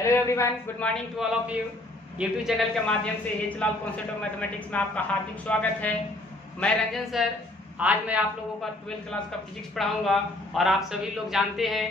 Hello everyone, good morning to all of you. YouTube channel के माध्यम से H Lal concept of mathematics में आपका हार्दिक स्वागत है। मैं रंजन सर। आज मैं आप लोगों का 12th क्लास का फिजिक्स पढ़ाऊंगा और आप सभी लोग जानते हैं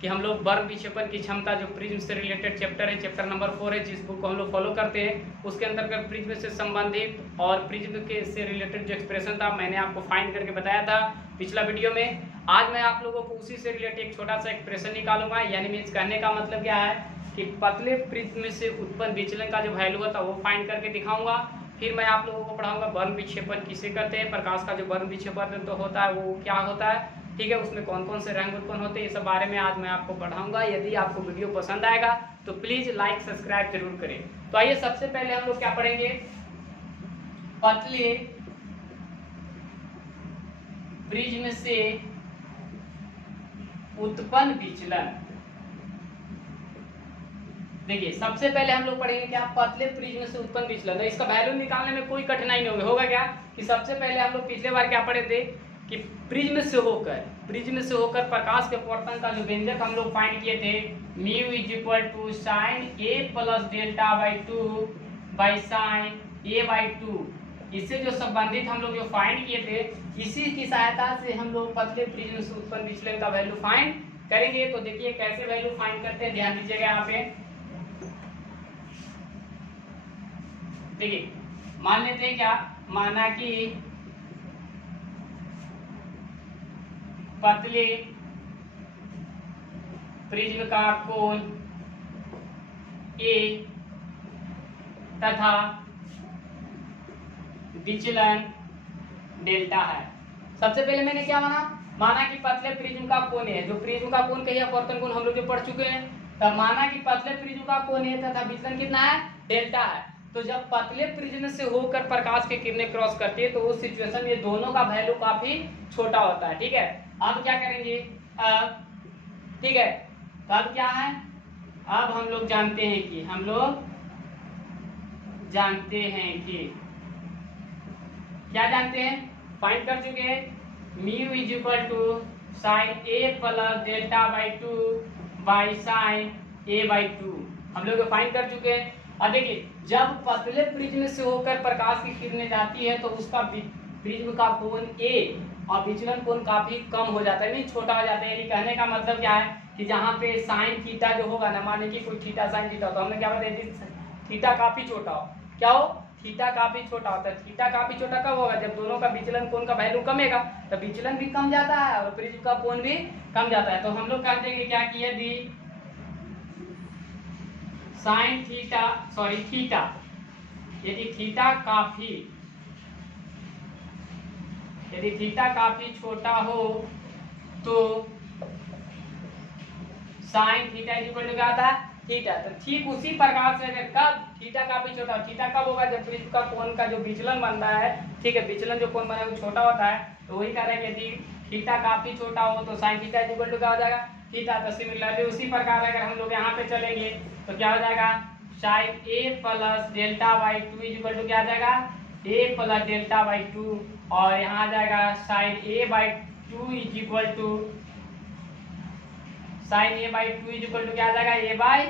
कि हम लोग वर्ग विक्षेपण की क्षमता जो प्रिज्म से रिलेटेड चैप्टर है, चैप्टर नंबर 4 है, जिस बुक को हम लोग फॉलो करते हैं, उसके अंतर्गत प्रिज्म से संबंधित और प्रिज्म के से रिलेटेड जो एक्सप्रेशन था मैंने आपको फाइंड करके बताया था पिछला वीडियो में। आज मैं आप लोगों को उसी से रिलेटेड एक छोटा सा एक्सप्रेशन निकालूंगा। यानी मीन्स कहने का मतलब क्या है कि पतले प्रिज्म से उत्पन्न विचलन का जो वैल्यू होता है वो फाइंड करके दिखाऊंगा। फिर मैं आप लोगों को पढ़ाऊंगा वर्ग विक्षेपण किसे कहते हैं, प्रकाश का जो वर्ग विक्षेपण तो होता है वो क्या होता है, ठीक है, उसमें कौन कौन से रंग उत्पन्न होते हैं, ये सब बारे में आज मैं आपको पढ़ाऊंगा। यदि आपको वीडियो पसंद आएगा तो प्लीज लाइक सब्सक्राइब जरूर करें। तो आइए सबसे पहले हम लोग क्या पढ़ेंगे, पतले प्रिज्म से उत्पन्न विचलन। देखिए सबसे पहले हम लोग पढ़ेंगे क्या, पतले प्रिज्म से उत्पन्न विचलन। इसका वैल्यू निकालने में कोई कठिनाई नहीं होगा क्या कि सबसे पहले हम लोग पिछले बार क्या पढ़े थे कि प्रिज्म से होकर प्रकाश के अपवर्तन का जो व्यंजक हम लोग फाइंड किए थे, mu is equal to sine A plus delta by 2 by sine A by 2। इससे जो संबंधित हम लोग जो फाइंड किए थे, इसी की सहायता से हम लोग पतले प्रिज्म से उत्पन्न विचलन का वैल्यू फाइंड करेंगे। तो देखिए कैसे वैल्यू फाइंड करते हैं, ध्यान दीजिएगा यहाँ पे। देखिए मान लेते हैं क्या, माना कि पतले प्रिज्म का कोण ए तथा विचलन डेल्टा है। सबसे पहले मैंने क्या माना कि पतले प्रिज्म का कोण है, जो प्रिज्म का कोण कहिए अपवर्तन कोण हम लोग जो पढ़ चुके हैं, तब माना कि पतले प्रिज्म का कोण है तथा विचलन कितना है, डेल्टा है। तो जब पतले प्रिज्म से होकर प्रकाश की किरणें क्रॉस करती है तो उस सिचुएशन में दोनों का वैल्यू काफी छोटा होता है, ठीक है। अब क्या करेंगे, ठीक है, तो अब क्या है, अब हम लोग जानते हैं कि क्या जानते हैं, फाइंड कर चुके हैं, mu is equal to sine A plus delta by 2 by sine A by 2 हम लोग फाइंड कर चुके हैं। अब देखिए जब पतले प्रिज्म से होकर प्रकाश की किरणें जाती है तो उसका प्रिज्म का कोण ए और विचलन कोण काफी कम हो जाता है, नहीं छोटा हो जाता है। यानी कहने का मतलब क्या है कि जहाँ पे साइन थीटा जो होगा ना, माने कि कोई थीटा साइन थीटा, तो हमने क्या बताया, थीटा काफी छोटा हो, क्या हो, थीटा काफी छोटा होता है। थीटा काफी छोटा कब होगा, जब दोनों का विचलन कोण का वैल्यू कमेगा तो विचलन भी कम जाता है और प्रिज्म का कोण भी कम जाता है। तो हम लोग कहते हैं क्या कि यदि साइन थीटा थीटा, यदि थीटा काफी छोटा हो तो साइन थीटा इक्वल टू क्या आता है, थीटा। तो ठीक उसी प्रकार से अगर कब थीटा काफी छोटा, थीटा कब होगा, जब प्रिज्म का कोण का जो विचलन बनता है, ठीक है, विचलन जो कोण बना है वो छोटा होता है। तो वही कह रहे हैं कि यदि थीटा काफी छोटा हो तो साइन थीटा इक्वल टू क्या हो जाएगा, थीटा। तो सिमिलरली उसी प्रकार अगर हम लोग यहाँ पे चलेंगे तो क्या हो जाएगा, sine A plus delta by 2 equal to क्या आ जाएगा, ए प्लस डेल्टा बाई 2, और यहाँ आ जाएगा sine A by 2 is equal to sine A by 2 is equal to क्या आ जाएगा, ए बाई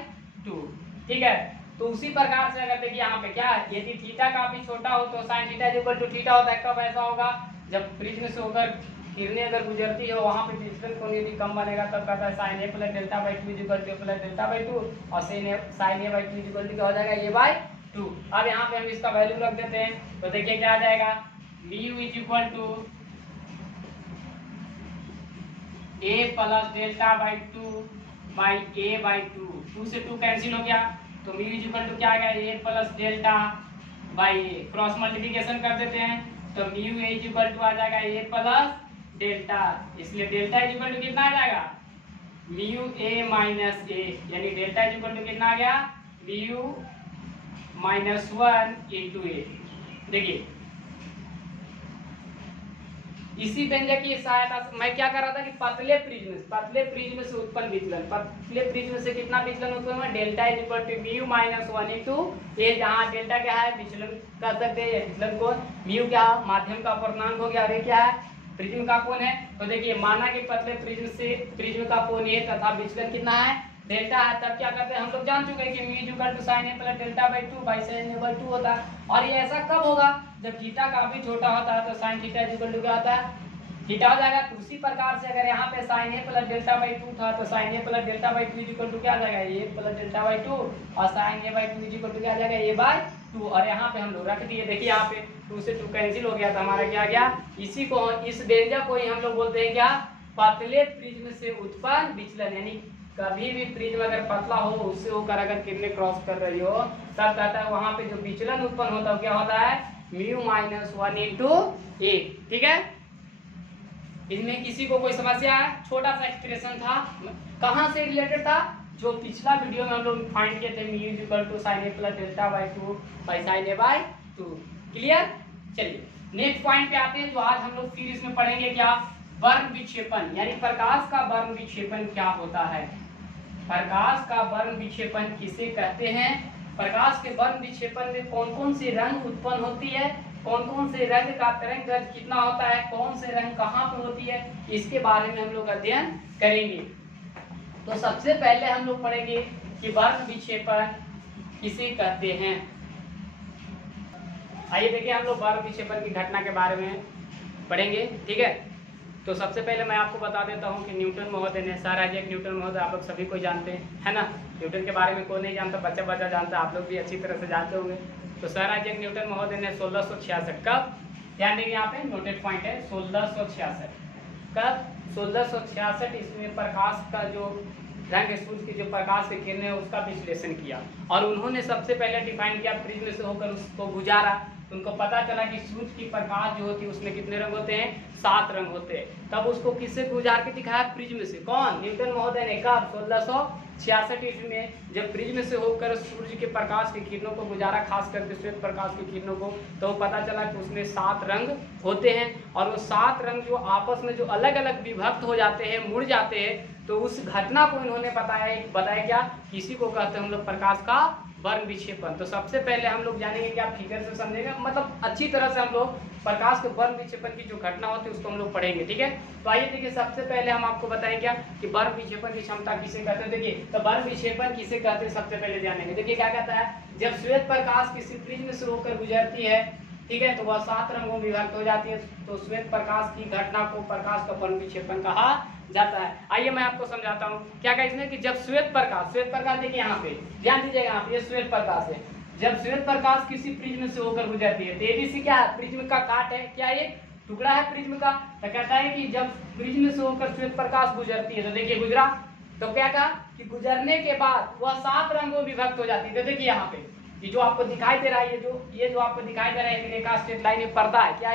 2, ठीक है। तो उसी प्रकार से अगर देखिए यहाँ पे क्या है, यदि थीटा काफी छोटा हो तो sine theta equal to theta होता है। कब ऐसा होगा, जब प्रिज्म से होकर किरणें अगर गुजरती है वहां पे विचलन कोण यदि कम बनेगा तब कहता है sine A plus delta by 2 equal to plus delta by 2 और sine A by 2 equal to क्या हो जाएगा, ए बाई 2। अब यहाँ पे हम इसका वैल्यू रख देते हैं तो देखिए क्या आ जाएगा, mu is equal to A plus delta by 2 by A by 2 से 2 कैंसिल हो गया तो म्यू इज इक्वल टू क्या आ गया, A plus delta by A, cross multiplication कर देते हैं तो म्यू इज इक्वल टू आ जाएगा ए प्लस डेल्टा, इसलिए डेल्टा इज इक्वल टू कितना आ जाएगा, म्यू ए माइनस ए, यानी डेल्टा इज इक्वल टू कितना आ गया, म्यू माइनस 1 इंटू ए। देखिए इसी व्यंजक की सहायता से मैं क्या कर रहा था कि पतले प्रिज्म से उत्पन्न विचलन, पतले प्रिज्म से कितना विचलन उत्पन्न हुआ, delta is equal to mu minus 1 into A, जहाँ डेल्टा क्या है विचलन कर सकते हैं, विचलन कोण, म्यू क्या माध्यम का अपूर्णांक हो गया, और ये क्या है प्रिज्म का कोण है। तो देखिए माना कि पतले प्रिज्म का कोण ए तथा विचलन कितना है, डेल्टा है तब क्या करते हैं हम लोग जान चुके हैं कि mu equal to sin a plus delta by 2 by sin a by 2 होता है। और ये ऐसा कब होगा जब थीटा काफी छोटा होता है तो sin थीटा इक्वल टू क्या होता है थीटा हो जाएगा। तो उसी प्रकार से अगर यहाँ पे sin a plus delta by 2 था तो sin a plus delta by 2 equal to क्या आ जाएगा a प्लस डेल्टा बाई 2 और sin a by 2 equal to क्या आ जाएगा a बाई 2। और यहाँ पे हम लोग रख दिए, देखिए यहाँ पे 2 से 2 कैंसिल हो गया तो हमारा क्या आ गया, इसी को इस व्यंजक को ही हम लोग बोलते हैं क्या, पतले प्रिज्म से उत्पन्न विचलन। यानी कभी भी प्रिज्म अगर पतला हो उससे होकर अगर किरणें क्रॉस कर रही हो तब कहता है वहां पे जो विचलन उत्पन्न होता है क्या होता है म्यू माइनस 1 इंटू ए। ठीक है, इसमें किसी को कोई समस्या है? छोटा सा एक्सप्रेशन था, कहाँ से रिलेटेड था, जो पिछला वीडियो में हम लोग फाइंड किए थे mu equal to sin a plus delta by 2 by sin a by 2। Clear? चलिए नेक्स्ट पॉइंट पे आते हैं जो आज हम लोग फिर इसमें पढ़ेंगे क्या, वर्ण विक्षेपण। यानी प्रकाश का वर्ण विक्षेपण क्या होता है, प्रकाश का वर्ण विक्षेपण किसे कहते हैं, प्रकाश के वर्ण विक्षेपण में कौन कौन से रंग उत्पन्न होती है, कौन कौन से रंग का तरंग कितना होता है, कौन से रंग कहाँ पर होती है, इसके बारे में हम लोग अध्ययन करेंगे। तो सबसे पहले हम लोग पढ़ेंगे कि वर्ण विक्षेपण किसे कहते हैं। आइए देखिए हम लोग वर्ण विक्षेपण की घटना के बारे में पढ़ेंगे। ठीक है, तो सबसे पहले मैं आपको बता देता हूं कि न्यूटन महोदय ने, सर आइजैक न्यूटन महोदय आप लोग सभी को जानते हैं, है ना। न्यूटन के बारे में कोई नहीं जानता, बच्चा बच्चा जानता है, आप लोग भी अच्छी तरह से जानते होंगे। तो सर आइजैक न्यूटन महोदय ने 1666 कब, ध्यान देंगे यहाँ पे नोटेड पॉइंट है 1666 कब, 1666 इसमें प्रकाश का जो रंग सूर्य की जो प्रकाश की किरणें है उसका विश्लेषण किया और उन्होंने सबसे पहले डिफाइन किया प्रिज्म से होकर उसको गुजारा। उनको पता चला कि सूर्य की प्रकाश जो होती है उसमें कितने रंग होते हैं, 7 रंग होते हैं। तब उसको किससे गुजार के दिखाया, प्रिज्म से। कौन, न्यूटन महोदय ने। कब, 1666 ईस्वी में जब प्रिज्म से होकर सूर्य के प्रकाश की किरणों को गुजारा, खास करके श्वेत प्रकाश की किरणों को, तो पता चला कि उसमें 7 रंग होते हैं। और वो 7 रंग जो आपस में जो अलग अलग विभक्त हो जाते हैं, मुड़ जाते हैं, तो उस घटना को इन्होंने बताया क्या, किसी को कहते हैं हम लोग प्रकाश का वर्ण विक्षेपण। तो सबसे पहले हम लोग जानेंगे कि आप फिगर से समझेंगे, मतलब अच्छी तरह से हम लोग प्रकाश के वर्ण विक्षेपण की जो घटना होती है उसको हम लोग पढ़ेंगे। ठीक है, तो आइए देखिए सबसे पहले हम आपको बताएं क्या कि वर्ण विक्षेपण की क्षमता किसे कहते हैं। देखिए तो वर्ण विक्षेपण किसे कहते हैं सबसे पहले जानेंगे। देखिए क्या कहता है, जब श्वेत प्रकाश किसी प्रिज्म से होकर गुजरती है, ठीक है, तो वह 7 रंगों में विभक्त हो जाती है। तो श्वेत प्रकाश की घटना को प्रकाश का वर्ण विक्षेपण कहा जाता है। आइए मैं आपको समझाता हूँ क्या कहा इसमें कि जब श्वेत प्रकाश देखिए यहाँ पे ध्यान दीजिएगा, यहाँ पे ये श्वेत प्रकाश है। जब श्वेत प्रकाश किसी प्रिज्म से होकर गुजरती है तो एबीसी क्या है, प्रिज्म का काट है, क्या ये टुकड़ा है प्रिज्म का। तो कहता है कि जब प्रिज्म से होकर श्वेत प्रकाश गुजरती है, तो देखिए गुजरा, तो क्या कहा कि गुजरने के बाद वह 7 रंगों में विभक्त हो जाती है। तो देखिए यहाँ पे ये जो आपको दिखाई दे रहा है, ये जो आपको दिखाई दे रहा है रेखा स्ट्रेट लाइन, ये पर्दा है, क्या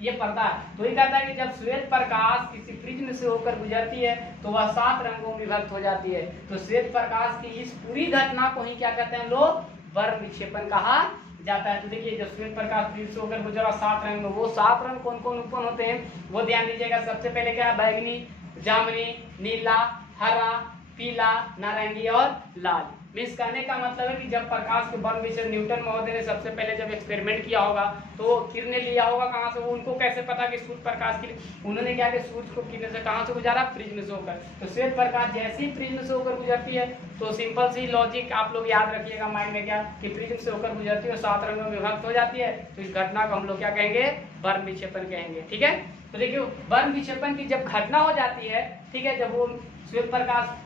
ये पर्दा है। तो ये कहता है कि जब श्वेत प्रकाश किसी प्रिज्म से होकर गुजरती है तो वह 7 रंगों में विभक्त हो जाती है। तो श्वेत प्रकाश की इस पूरी घटना को ही क्या कहते हैं हम लोग, वर्ण विक्षेपण कहा जाता है। तो देखिए जब श्वेत प्रकाश प्रिज्म से होकर गुजरा 7 रंग में, वो 7 रंग कौन कौन उत्पन्न होते हैं वो ध्यान दीजिएगा। सबसे पहले क्या है, बैगनी, जामुनी, नीला, हरा, पीला, नारंगी और लाल। मीन्स कहने का मतलब है कि जब प्रकाश के वर्ण विक्षेपण न्यूटन महोदय ने सबसे पहले जब एक्सपेरिमेंट किया होगा तो किरणें लिया होगा कहाँ से, वो उनको कैसे पता कि सूर्य प्रकाश के लिए उन्होंने क्या किया, सूर्य को किरणें से कहाँ से गुजारा, प्रिज्म से होकर। तो श्वेत प्रकाश जैसे ही प्रिज्म से होकर गुजरती है तो सिंपल सी लॉजिक आप लोग याद रखिएगा माइंड में, क्या कि प्रिज्म से होकर गुजरती है 7 रंगों में विभक्त हो जाती है। तो इस घटना को हम लोग क्या कहेंगे, वर्ण विक्षेपण कहेंगे। ठीक है, तो देखिए वर्ण विक्षेपण की जब घटना हो जाती है, ठीक है, जब वो श्वेत प्रकाश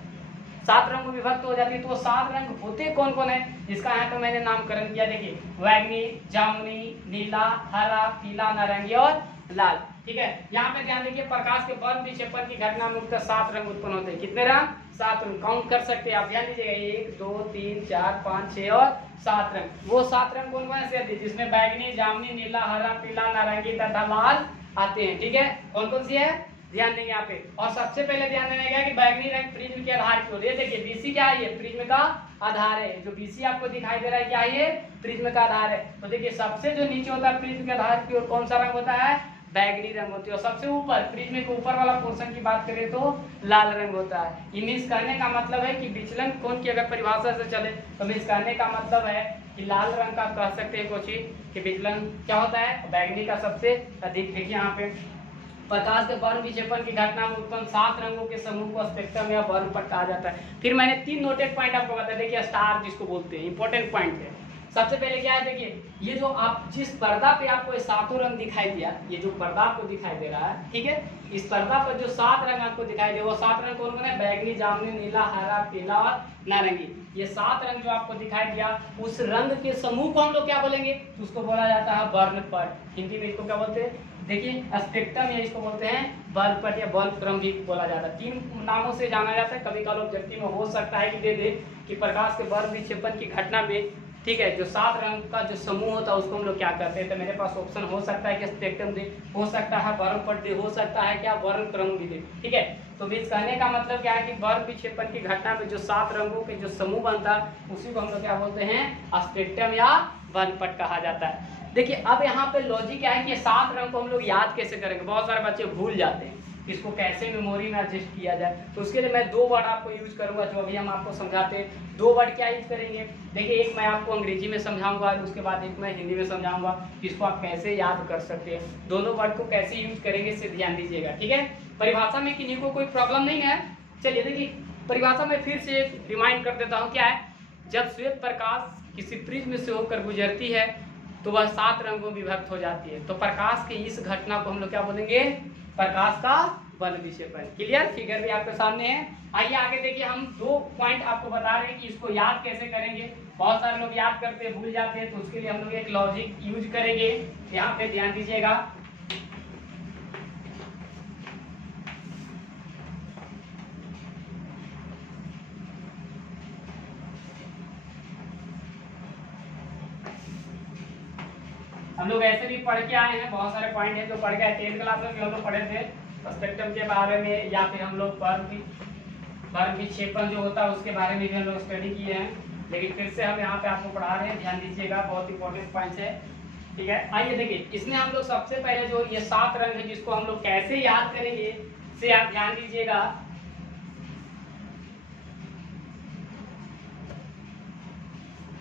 7 रंगों में विभक्त हो जाती है तो वो 7 रंग होते कौन कौन है, जिसका यहाँ तो मैंने नामकरण किया। देखिए बैगनी, जामुनी, नीला, हरा, पीला, नारंगी और लाल। ठीक है, यहाँ पे ध्यान देखिए प्रकाश के वर्ण विक्षेपण की घटना में मुख्यतः 7 रंग उत्पन्न होते हैं। कितने रंग, 7 रंग, काउंट कर सकते हैं आप, ध्यान दीजिएगा 1 2 3 4 5 6 और 7 रंग। वो 7 रंग कौन कौन से, जिसमें बैगनी, जामुनी, नीला, हरा, पीला, नारंगी तथा लाल आते हैं। ठीक है, कौन कौन सी है, ध्यान देंगे यहाँ पे। और सबसे पहले ध्यान देने का कि बैगनी रंग प्रिज्म के आधार की ओर, ये देखिए बीसी क्या है, ये प्रिज्म का आधार है। जो बीसी आपको दिखाई दे रहा है क्या है, ये प्रिज्म का आधार है। तो देखिए सबसे जो नीचे होता है प्रिज्म के आधार की ओर कौन सा रंग होता है, बैगनी रंग होती है। और सबसे ऊपर प्रिज्म के ऊपर वाला पोर्शन की बात करें तो लाल रंग होता है। मीन्स कहने का मतलब है कि विचलन कोण की अगर परिभाषा से चले तो मीन्स कहने का मतलब है कि लाल रंग का कह सकते हैं कुछ कि विचलन क्या होता है, बैगनी का सबसे अधिक। देखिए यहाँ पे प्रकाश के वर्ण विक्षेपण की घटना में उत्पन्न 7 रंगों के समूह को स्पेक्ट्रम या वर्णपट कहा जाता है। फिर मैंने 3 नोटेड पॉइंट आपको बताया, देखिए स्टार जिसको बोलते हैं, इंपॉर्टेंट पॉइंट है। सबसे पहले क्या है, देखिए ये जो आप जिस पर्दा पे आपको ये 7 रंग दिखाई दिया, ये जो पर्दा आपको दिखाई दे रहा है, ठीक है, इस पर्दा पर जो 7 रंग आपको दिखाई दे, वो 7 रंग कौन कौन है? बैगनी, जामुनी, नीला, हरा, पीला और नारंगी। ये 7 रंग जो आपको दिखाई दिया, उस रंग के समूह को हम लोग क्या बोलेंगे? उसको बोला जाता है वर्णपट। हिंदी में इसको क्या बोलते हैं? देखिए स्पेक्ट्रम, या इसको बोलते हैं वर्णपट या वर्णक्रम भी बोला जाता है। 3 नामों से जाना जाता है। कभी कभी ऑब्जेक्टिव में हो सकता है कि दे दे कि प्रकाश के वर्ण विक्षेपण की घटना में, ठीक है, जो 7 रंग का जो समूह होता है उसको हम लोग क्या करते हैं, तो मेरे पास ऑप्शन हो सकता है कि स्पेक्ट्रम दे, हो सकता है वर्णपट दे, हो सकता है क्या वर्णक्रम भी दे, ठीक है। तो बीच कहने का मतलब क्या है कि वर्ण विक्षेपण की घटना में जो 7 रंगों के जो समूह बनता है उसी को हम लोग क्या बोलते हैं? स्पेक्ट्रम या वर्णपट कहा जाता है। देखिए अब यहाँ पे लॉजिक क्या है कि 7 रंग को हम लोग याद कैसे करेंगे? बहुत सारे बच्चे भूल जाते हैं, इसको कैसे मेमोरी में एडजस्ट किया जाए। तो उसके लिए मैं 2 वर्ड आपको यूज करूंगा जो अभी हम आपको समझाते हैं। 2 वर्ड क्या यूज करेंगे? देखिए एक मैं आपको अंग्रेजी में समझाऊंगा और उसके बाद एक मैं हिंदी में समझाऊंगा कि इसको आप कैसे याद कर सकते हैं। दोनों वर्ड को कैसे यूज करेंगे इससे ध्यान दीजिएगा, ठीक है। परिभाषा में किन्हीं को कोई प्रॉब्लम नहीं है। चलिए देखिए परिभाषा में फिर से रिमाइंड कर देता हूँ। क्या है? जब श्वेत प्रकाश किसी प्रिज्म से होकर गुजरती है तो वह 7 रंगों में विभक्त हो जाती है। तो प्रकाश की इस घटना को हम लोग क्या बोलेंगे? प्रकाश का वर्ण विक्षेपण। क्लियर? फिगर भी आपके सामने है। आइए आगे देखिए, हम 2 पॉइंट आपको बता रहे हैं कि इसको याद कैसे करेंगे। बहुत सारे लोग याद करते हैं, भूल जाते हैं, तो उसके लिए हम लोग एक लॉजिक यूज करेंगे। यहाँ पे ध्यान दीजिएगा। हम लोग ऐसे भी पढ़ के आए हैं, बहुत सारे पॉइंट है जो पढ़ के 10th क्लास में भी हम लोग पढ़े थे स्पेक्ट्रम के बारे में, या फिर हम लोग वर्ण विक्षेपण जो होता है उसके बारे में भी हम लोग स्टडी किए हैं। लेकिन फिर से हम यहाँ पे आपको पढ़ा रहे हैं, ध्यान दीजिएगा, बहुत इंपॉर्टेंट पॉइंट है, ठीक है। आइए देखिए, इसमें हम लोग सबसे पहले जो ये 7 रंग है जिसको हम लोग कैसे याद करेंगे से आप ध्यान दीजिएगा।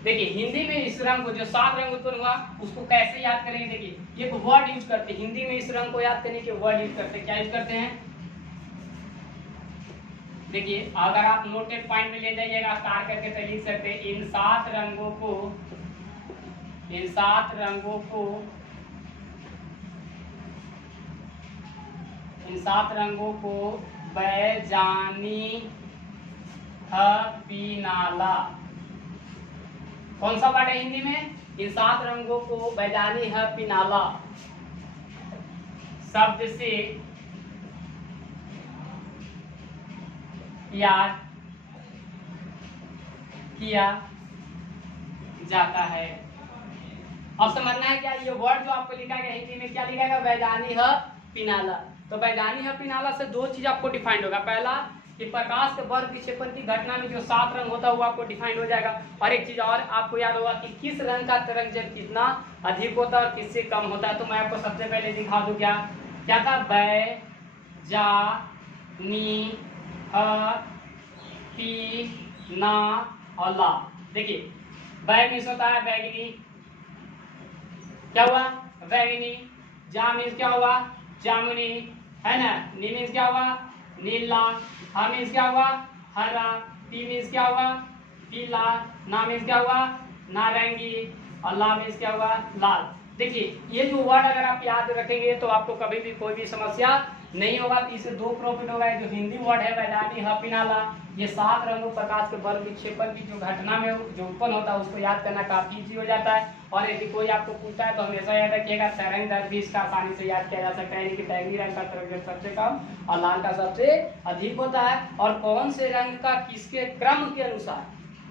देखिए हिंदी में इस रंग को जो 7 रंग उत्पन्न हुआ उसको कैसे याद करेंगे? देखिए एक वर्ड यूज करते हैं हिंदी में इस रंग को याद करने के, वर्ड यूज करते हैं। क्या यूज करते हैं? देखिए अगर आप नोटेड पॉइंट में ले जाइएगा स्टार करके तो लिख सकते हैं इन 7 रंगों को बैजानी हपीनाला। कौन सा वर्ड है हिंदी में? इन 7 रंगों को बैजानी हपीनाला शब्द से याद किया जाता है। अब समझना है क्या ये वर्ड जो आपको लिखा गया हिंदी में क्या लिखा गया? बैजानी हपीनाला। तो बैजानी हपीनाला से 2 चीज आपको डिफाइंड होगा। पहला कि प्रकाश के वर्ण विक्षेपण की घटना में जो 7 रंग होता है वो आपको डिफाइंड हो जाएगा। और एक चीज और आपको याद होगा कि किस रंग का तरंग जब कितना अधिक होता है और किससे कम होता है। तो मैं आपको सबसे पहले दिखा दूं क्या था? बैजानी हपीना और ला। देखिए बै मीन्स होता है बैगनी, क्या हुआ? बैगनी। जा मीन्स क्या हुआ? जामुनी, है ना। नी मीन्स क्या हुआ? नीला। हा मीन्स क्या हुआ? हरा। पी मीन्स क्या हुआ? पीला। ना मीन्स क्या हुआ? नारंगी। और ला मीन्स क्या हुआ? लाल। देखिए ये जो वर्ड अगर आप याद रखेंगे तो आपको कभी भी कोई भी समस्या नहीं होगा। तो इससे 2 प्रॉफिट होगा। जो हिंदी वर्ड है बैजानी हपीनाला, ये 7 रंगों प्रकाश के वर्ण विक्षेपण की जो घटना में जो उत्पन्न होता है उसको याद करना काफी इजी हो जाता है। और यदि कोई आपको पूछता है तो हमेशा याद रखिएगा तरंग दैर्ध्य भी इसका आसानी से याद किया जा सकता है। यानी कि बैगनी रंग का तरंग सबसे कम और लाल का सबसे अधिक होता है। और कौन से रंग का किसके क्रम के अनुसार,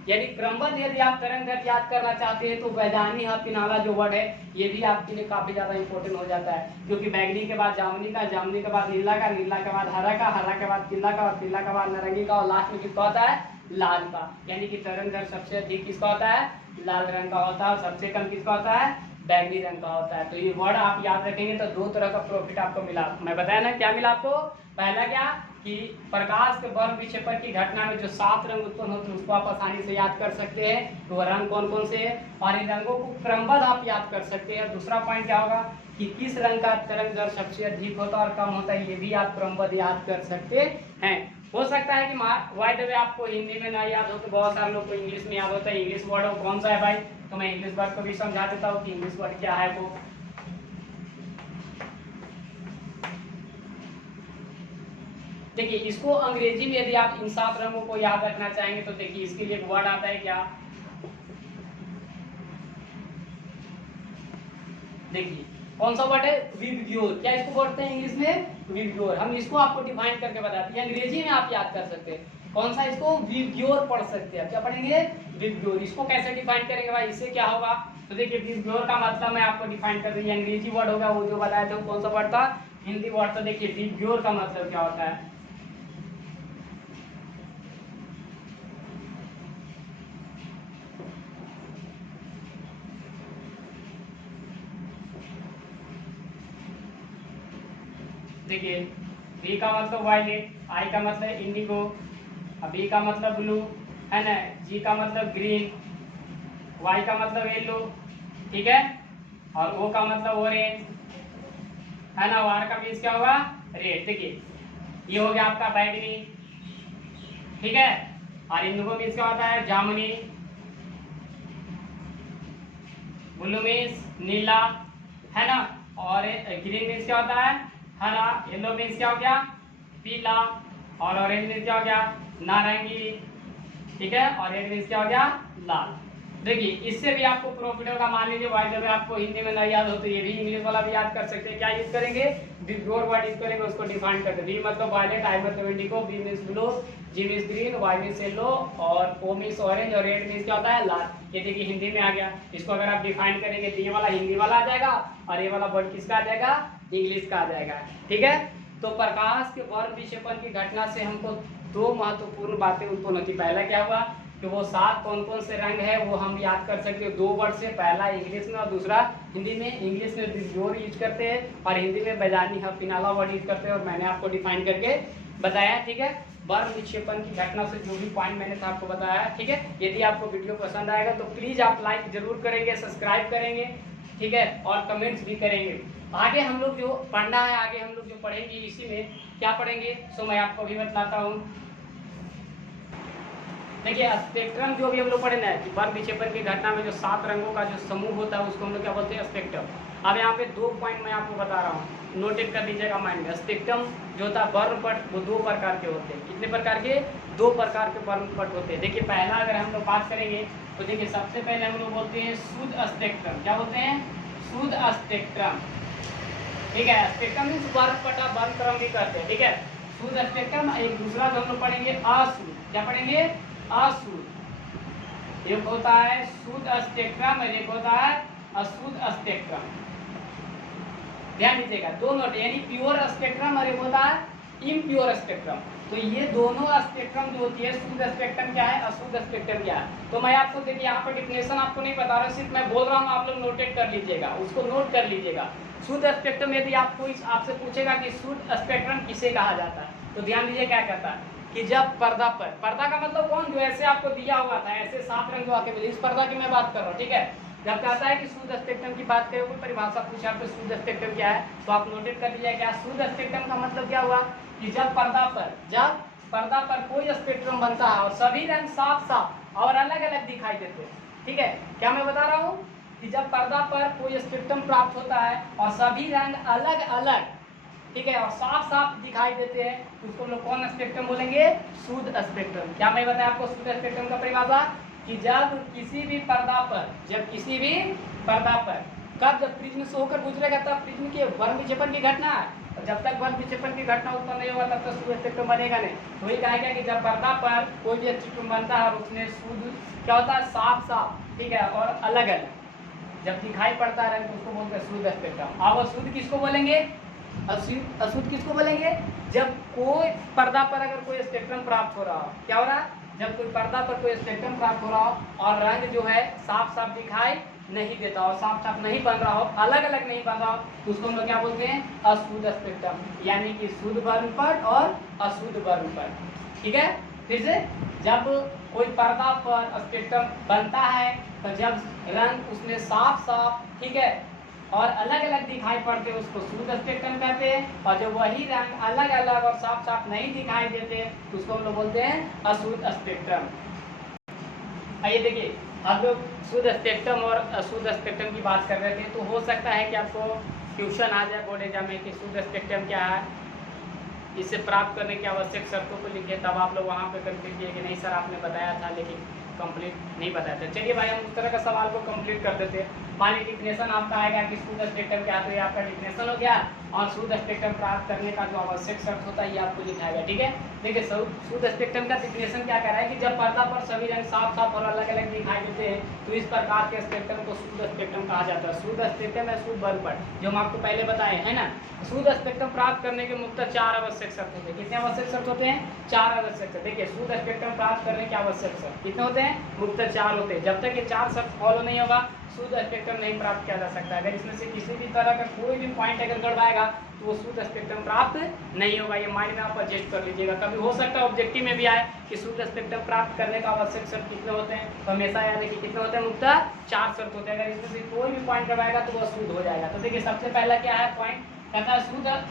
यानी क्रमबद्ध यदि आप तरंग दैर्ध्य याद करना चाहते हैं तो बैजानी हपीनाला जो वर्ड है ये भी आपके लिए काफी ज्यादा इंपॉर्टेंट हो जाता है। क्योंकि बैगनी के बाद जामुनी का, जामुनी के बाद नीला का, नीला के बाद हरा का, हरा के बाद पीला का, और पीला के बाद नारंगी का, और लास्ट में किसका होता है? लाल का। यानी कि तरंग दैर्ध्य सबसे अधिक किसका होता है? लाल रंग का होता है। और सबसे कम किसका होता है? बैगनी रंग का होता है। तो ये वर्ड आप याद रखेंगे तो 2 तरह का प्रॉफिट आपको मिला। मैं बताया ना क्या मिला आपको? पहला क्या कि प्रकाश के वर्ण विक्षेपण की घटना में जो 7 रंग उत्पन्न होते हैं उसको आप आसानी से याद कर सकते हैं। तो वह रंग कौन कौन से हैं और इन रंगों को क्रमबद्ध आप याद कर सकते हैं। दूसरा पॉइंट क्या होगा कि किस रंग का तरंग दर सबसे अधिक होता है और कम होता है, ये भी आप क्रमबद्ध याद कर सकते हैं। हो सकता है कि बाय द वे आपको हिंदी में ना याद हो तो बहुत सारे लोग को इंग्लिश में याद होता है। इंग्लिश वर्ड कौन सा है भाई, तो मैं इंग्लिश वर्ड को भी समझा देता हूँ कि इंग्लिश वर्ड क्या है। वो देखिए, इसको अंग्रेजी में यदि आप इन 7 रंगों को याद रखना चाहेंगे तो देखिए इसके लिए एक वर्ड आता है क्या, देखिए कौन सा वर्ड है, विबग्योर। क्या इसको बोलते हैं इंग्लिश में, विबग्योर। हम इसको आपको डिफाइन करके बताते हैं, अंग्रेजी में आप याद कर सकते हैं। कौन सा, इसको विबग्योर पढ़ सकते हैं। क्या पढ़ेंगे, विबग्योर। इसको कैसे डिफाइन करेंगे भाई, इससे क्या होगा, तो देखिए विबग्योर का मतलब मैं आपको डिफाइन कर दूं। अंग्रेजी वर्ड होगा वो जो बताया था कौन सा वर्ड था, हिंदी वर्ड। तो देखिए विबग्योर का मतलब क्या होता है, देखिए V का मतलब वायलेट, I का मतलब इंडिगो, B का मतलब ब्लू है ना, G का मतलब ग्रीन, Y का मतलब येलो, ठीक है, और O का मतलब ऑरेंज है ना, R का मीन्स क्या होगा, रेड। देखिए ये हो गया आपका बैगनी, ठीक है, और इंडिगो मीन्स क्या होता है, जामुनी, ब्लू मीन्स नीला है ना, और ग्रीन मीन्स क्या होता है, हरा, येलो मीन्स क्या हो गया, पीला, और ऑरेंज मीन्स क्या हो गया, नारंगी, ठीक है, और रेड मीन्स क्या हो गया, लाल। देखिए इससे भी आपको प्रॉफिट होगा। मान लीजिए भाई जब आपको हिंदी में नहीं याद हो तो ये भी इंग्लिश वाला भी याद कर सकते हैं। क्या यूज करेंगे, विबग्योर वर्ड यूज करेंगे, उसको डिफाइन करते हैं। V मतलब वायलेट, I मतलब Indigo, B means blue, G means green, Y means yellow, और O मीन्स ऑरेंज, और रेड मीन्स क्या होता है, लाल। ये देखिए हिंदी में आ गया। इसको अगर आप डिफाइन करेंगे तो ये वाला हिंदी वाला आ जाएगा और ये वाला वर्ड किसका आ जाएगा, इंग्लिश का आ जाएगा, ठीक है। तो प्रकाश के वर्ण विक्षेपण की घटना से हमको 2 महत्वपूर्ण बातें उत्पन्न होती। पहला क्या हुआ कि वो 7 कौन कौन से रंग है वो हम याद कर सकते हैं 2 वर्ड से, पहला इंग्लिश में और दूसरा हिंदी में। इंग्लिश में विबग्योर यूज करते हैं और हिंदी में बैजानी हफिनाला वर्ड यूज करते हैं, और मैंने आपको डिफाइन करके बताया, ठीक है। वर्ण विक्षेपण की घटना से जो भी पॉइंट मैंने था आपको बताया, ठीक है। यदि आपको वीडियो पसंद आएगा तो प्लीज आप लाइक जरूर करेंगे, सब्सक्राइब करेंगे, ठीक है, और कमेंट्स भी करेंगे। आगे हम लोग जो पढ़ना है, आगे हम लोग जो पढ़ेंगे इसी में क्या पढ़ेंगे सो मैं आपको भी बतलाता हूँ। देखिए स्पेक्ट्रम जो भी हम लोग पढ़े ना, कि वर्ण विक्षेपण की घटना में जो 7 रंगों का जो समूह होता है उसको हम लोग क्या बोलते हैं, स्पेक्ट्रम। अब यहाँ पे 2 पॉइंट मैं आपको बता रहा हूँ, नोटेट कर लीजिएगा माइंड में। स्पेक्ट्रम जो होता है वर्णपट वो 2 प्रकार के होते हैं। कितने प्रकार के, 2 प्रकार के वर्णपट होते हैं। देखिए पहला अगर हम लोग बात करेंगे तो देखिए सबसे पहले हम लोग बोलते हैं शुद्ध स्पेक्ट्रम। क्या बोलते हैं, शुद्ध स्पेक्ट्रम, ठीक है। स्पेक्ट्रम मीन्स वर्णपट, वर्णक्रम भी करते हैं, ठीक है। शुद्ध स्पेक्ट्रम। एक दूसरा जो हम लोग पढ़ेंगे अशुद्ध। क्या पढ़ेंगे, अशुद्ध। एक होता है शुद्ध स्पेक्ट्रम और एक होता है अशुद्ध स्पेक्ट्रम। ध्यान दीजिएगा, 2 नोट, यानी प्योर स्पेक्ट्रम और एक होता है इम्प्योर स्पेक्ट्रम। तो ये दोनों स्पेक्ट्रम जो होती है, शुद्ध स्पेक्ट्रम क्या है, अशुद्ध स्पेक्ट्रम क्या है। तो मैं आपको देखिए यहाँ पर डिफिनेशन आपको नहीं बता रहा, सिर्फ मैं बोल रहा हूँ, आप लोग नोटेट कर लीजिएगा, उसको नोट कर लीजिएगा। शुद्ध स्पेक्ट्रम, यदि आपको आपसे पूछेगा कि शुद्ध स्पेक्ट्रम किसे कहा जाता है, तो ध्यान दीजिए क्या कहता है कि जब पर्दा पर, पर्दा का मतलब कौन, जो ऐसे आपको दिया हुआ था, ऐसे 7 रंग जो आके मिले, इस पर्दा की मैं बात कर रहा हूँ, ठीक है। जब कहता है कि शुद्ध स्पेक्ट्रम की बात करें, कोई परिभाषा पूछा तो शुद्ध स्पेक्ट्रम क्या है, तो आप नोटेट कर लीजिए क्या शुद्ध स्पेक्ट्रम का मतलब क्या हुआ कि जब पर्दा पर कोई स्पेक्ट्रम बनता है और सभी रंग साफ साफ और अलग अलग दिखाई देते हैं, ठीक है। क्या मैं बता रहा हूँ कि जब पर्दा पर कोई स्पेक्ट्रम प्राप्त होता है और सभी रंग अलग अलग, ठीक है, और साफ साफ दिखाई देते हैं, उसको लोग कौन स्पेक्ट्रम बोलेंगे, शुद्ध स्पेक्ट्रम। क्या मैं बताया आपको शुद्ध स्पेक्ट्रम का परिभाषा कि जब किसी भी पर्दा पर कब जब प्रिज्म से होकर गुजरेगा तब प्रिज्म के वर्ण विक्षेपण की घटना है, और जब तक वर्ण विक्षेपण की घटना उत्पन्न नहीं होगा तब तक शुद्ध स्पेक्ट्रम बनेगा नहीं। तो वही कहा गया कि जब पर्दा पर कोई भी स्पेक्ट्रम बनता है और उसमें शुद्ध क्या होता है, साफ साफ, ठीक है, और अलग अलग जब दिखाई पड़ता है रंग, उसको बोलते हैं शुद्ध स्पेक्ट्रम। अब अशुद्ध किसको बोलेंगे, अशुद्ध किसको बोलेंगे, जब कोई पर्दा पर अगर कोई स्पेक्ट्रम प्राप्त हो रहा हो, क्या हो रहा है, जब कोई पर्दा पर कोई स्पेक्ट्रम प्राप्त हो रहा हो और रंग जो है साफ साफ दिखाई नहीं देता हो, साफ साफ नहीं बन रहा हो, अलग अलग नहीं बन रहा हो, तो उसको हम लोग क्या बोलते हैं? अशुद्ध स्पेक्ट्रम, यानी कि शुद्ध वर्णपट और अशुद्ध वर्णपट। ठीक है, फिर से जब कोई पर्दा पर स्पेक्ट्रम बनता है तो जब रंग उसमें साफ साफ, ठीक है, और अलग अलग दिखाई पड़ते हैं उसको शुद्ध स्पेक्ट्रम कहते हैं, और जब वही रंग अलग अलग और साफ साफ नहीं दिखाई देते तो उसको हम लोग बोलते हैं अशुद्ध स्पेक्ट्रम। आइए देखिए, हम लोग शुद्ध स्पेक्ट्रम और अशुद्ध स्पेक्ट्रम की बात कर रहे थे, तो हो सकता है कि आपको क्वेश्चन आ जाए बोर्ड एग्जाम में कि शुद्ध स्पेक्ट्रम क्या है, इसे प्राप्त करने की आवश्यक शर्तों को लिखे, तब आप लोग वहाँ पे कंफ्यूज किए कि नहीं सर आपने बताया था लेकिन कंप्लीट नहीं बताया था। चलिए भाई, हम उस तरह का सवाल को कंप्लीट कर देते हैं। मान लीजिए डिफिनेशन आपका आएगा कि शुद्ध स्पेक्ट्रम क्या, तो ये आपका डिफिनेशन हो गया, और शुद्ध स्पेक्ट्रम प्राप्त करने का जो आवश्यक शर्त होता है ये आपको लिखाएगा। ठीक है, देखिए शुद्ध स्पेक्ट्रम का डिफिनेशन क्या कह रहा है कि जब पर्दा पर सभी रंग साफ साफ और अलग अलग दिखाई देते हैं तो इस प्रकार के स्पेक्ट्रम को शुद्ध स्पेक्ट्रम कहा जाता है। शुद्ध स्पेक्ट्रम है शुद्ध वर्णपट, जो हम आपको पहले बताए हैं ना। शुद्ध स्पेक्ट्रम प्राप्त करने के मुख्यतः 4 आवश्यक शर्त होते हैं। कितने आवश्यक शर्त होते हैं? 4 आवश्यक शर्त। देखिए, शुद्ध स्पेक्ट्रम प्राप्त करने के आवश्यक शर्त कितने होते हैं? मुख्यतः 4 होते हैं। जब तक ये 4 शर्त फॉलो नहीं होगा शुद्ध स्पेक्ट्रम नहीं प्राप्त किया जा सकता। अगर इसमें से किसी भी तरह का कोई भी पॉइंट अगर गड़बड़ाएगा तो वो शुद्ध स्पेक्ट्रम प्राप्त नहीं होगा। ये माइंड में आप एडजस्ट कर लीजिएगा। कभी हो सकता है ऑब्जेक्टिव में भी आए कि शुद्ध स्पेक्ट्रम प्राप्त करने का आवश्यक शर्त कितने होते हैं, तो हमेशा याद है कि कितने होते हैं? मुख्यतः 4 शर्त होते हैं। अगर इसमें से कोई भी पॉइंट गड़बड़ाएगा तो वो अशुद्ध हो जाएगा। तो देखिए, सबसे पहला क्या है पॉइंट, कहता है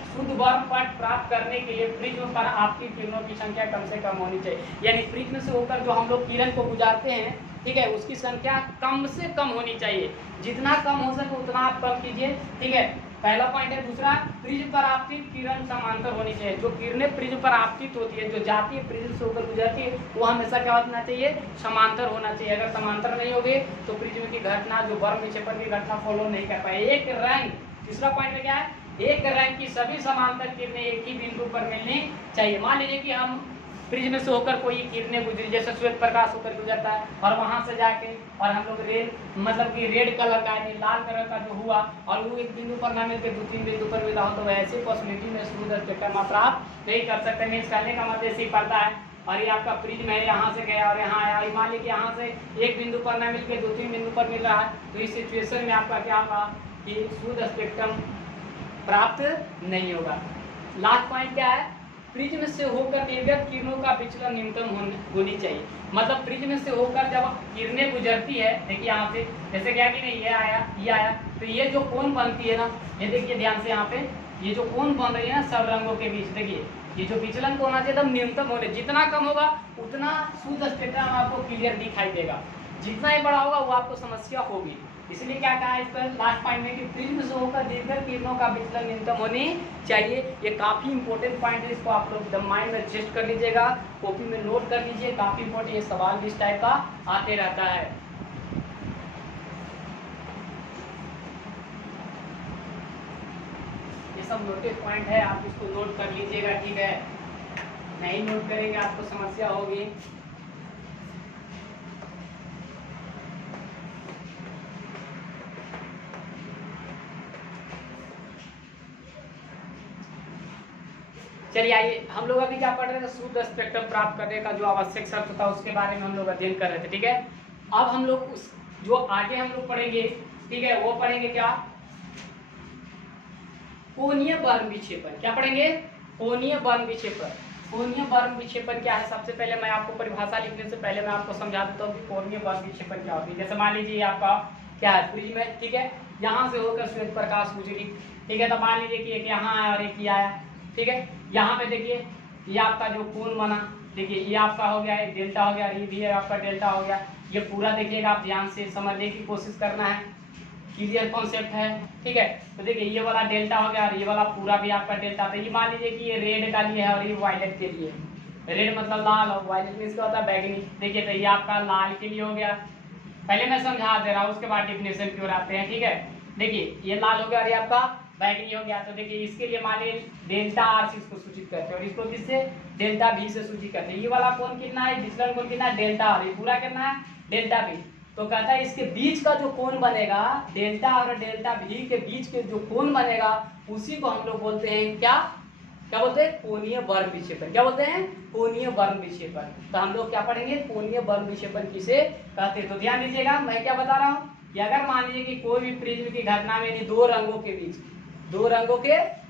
शुद्ध वर्णपट प्राप्त करने के लिए प्रिज्म पर आपकी किरणों की संख्या कम से कम होनी चाहिए। यानी प्रिज्म से होकर जो हम लोग किरण को गुजारते हैं, ठीक है, उसकी संख्या कम से कम होनी चाहिए। जितना कम हो सके उतना आप कम कीजिए। ठीक है, पहला पॉइंट है। दूसरा, प्रिज्म पर आपतित किरण समांतर होनी चाहिए। जो किरणें प्रिज्म पर आपतित होती है, जो जाती है प्रिज्म से होकर गुजरती है, वो हमेशा क्या होना चाहिए? समांतर होना चाहिए। अगर समांतर नहीं होगी तो प्रिज्म की घटना, जो वर्म विक्षेपण की घटना फॉलो नहीं कर पाए। एक रंग, तीसरा पॉइंट में क्या है? एक रंग की सभी समांतर किरणें एक ही बिंदु पर मिलनी चाहिए। मान लीजिए कि हम प्रिज्म से होकर कोई किरणें गुजरी, जैसे श्वेत प्रकाश होकर गुजरता है और वहां से जाके और हम लोग रेड कलर का यानी लाल कलर का जो हुआ और वो एक बिंदु पर ना मिलकर 2-3 बिंदु पर मिला हो, तो वैसे पॉसिबिलिटी में शुद्ध स्पेक्ट्रम प्राप्त नहीं कर सकते। मीन्स कहने का मतलब ऐसे ही पड़ता है। और ये आपका प्रिज्म है, यहाँ से गया और यहाँ आया, मान लीजिए यहाँ से एक बिंदु पर ना मिलकर 2-3 बिंदु पर मिल रहा है, तो इस सिचुएशन में आपका क्या होगा कि शुद्ध स्पेक्ट्रम प्राप्त नहीं होगा। लास्ट पॉइंट क्या है? प्रिज्म से होकर निर्गत किरणों का विचलन न्यूनतम होनी चाहिए। मतलब प्रिज्म से होकर जब किरणें गुजरती है, देखिए यहाँ से जैसे क्या कि नहीं, ये आया, तो ये जो कोण बनती है ना, ये देखिए ध्यान से, यहाँ पे ये जो कोण बन रही है ना सब रंगों के बीच, देखिए ये जो विचलन को होना चाहिए एकदम न्यूनतम होने, जितना कम होगा उतना शुद्ध स्पेक्ट्रम आपको क्लियर दिखाई देगा, जितना ही बड़ा होगा वो आपको समस्या होगी। इसलिए क्या कहा इस पर लास्ट पॉइंट में कि प्रिज्म से होकर निर्गत किरणों का विचलन न्यूनतम होनी चाहिए। ये काफी इंपॉर्टेंट पॉइंट है, इसको आप लोग एकदम माइंड में एडजस्ट कर लीजिएगा, कॉपी में नोट कर लीजिए। काफी इंपॉर्टेंट, ये सवाल भी इस टाइप का आते रहता है। ये सब नोटेड पॉइंट है, आप इसको नोट कर लीजिएगा। ठीक है, नहीं नोट करेंगे आपको समस्या होगी। चलिए आइए, हम लोग अभी क्या पढ़ रहे थे? शुद्ध स्पेक्ट्रम प्राप्त करने का जो आवश्यक शर्त होता है उसके बारे में हम लोग अध्ययन कर रहे थे। ठीक है, अब हम लोग उस जो आगे हम लोग पढ़ेंगे, ठीक है, वो पढ़ेंगे क्या? कोणीय वर्म विक्षेपण। क्या पढ़ेंगे? कोणीय वर्म विक्षेपण। कोणीय वर्म विक्षेपण क्या है? सबसे पहले मैं आपको परिभाषा लिखने से पहले मैं आपको समझा देता हूँ कि कोणीय वर्म विक्षेपण क्या होती है। जैसे मान लीजिए आपका क्या है, प्रिज्म है, ठीक है, यहाँ से होकर श्वेत प्रकाश गुजरी, ठीक है, तो मान लीजिए कि एक यहाँ आया और एक ये आया, ठीक है, यहाँ पे देखिए ये आपका जो कोण बना, देखिए ये आपका हो गया, एक डेल्टा हो गया, ये भी आपका डेल्टा हो गया। ये पूरा देखिएगा, आप ध्यान से समझने की कोशिश करना है, क्लियर कॉन्सेप्ट है। ठीक है, तो देखिए ये वाला डेल्टा हो गया और ये वाला पूरा भी आपका डेल्टा। तो ये मान लीजिए कि ये रेड का लिए है और ये वायलेट के लिए। रेड मतलब लाल और वायलेट मीन्स क्या होता है? बैगनी। देखिए तो ये आपका लाल के लिए हो गया, पहले मैं समझा दे रहा हूँ, उसके बाद डिफिनेशन की ओर आते हैं। ठीक है, देखिए ये लाल हो गया और ये आपका बैगनी हो गया। तो देखिए इसके लिए मान लीजिए डेल्टा आर से इसको सूचित करते हैं और इसको किससे? डेल्टा बी से सूचित करते हैं। ये वाला कोण कितना है? विचलन कोण कितना है? Delta R. ये पूरा कितना है? Delta B. तो कहता है इसके बीच का जो कोण बनेगा, डेल्टा और डेल्टा बी के बीच के जो कोण बनेगा, उसी को हम लोग बोलते हैं क्या? क्या बोलते हैं, कोणीय वर्ग विक्षेपण। क्या बोलते हैं, कोणीय वर्ग विक्षेपण। तो हम लोग क्या पढ़ेंगे, कोणीय वर्ग विक्षेपण किसे कहते हैं। तो ध्यान दीजिएगा, मैं क्या बता रहा हूँ कि अगर मान लीजिए कि कोई भी प्रिज्म की घटना में यानी दो रंगों के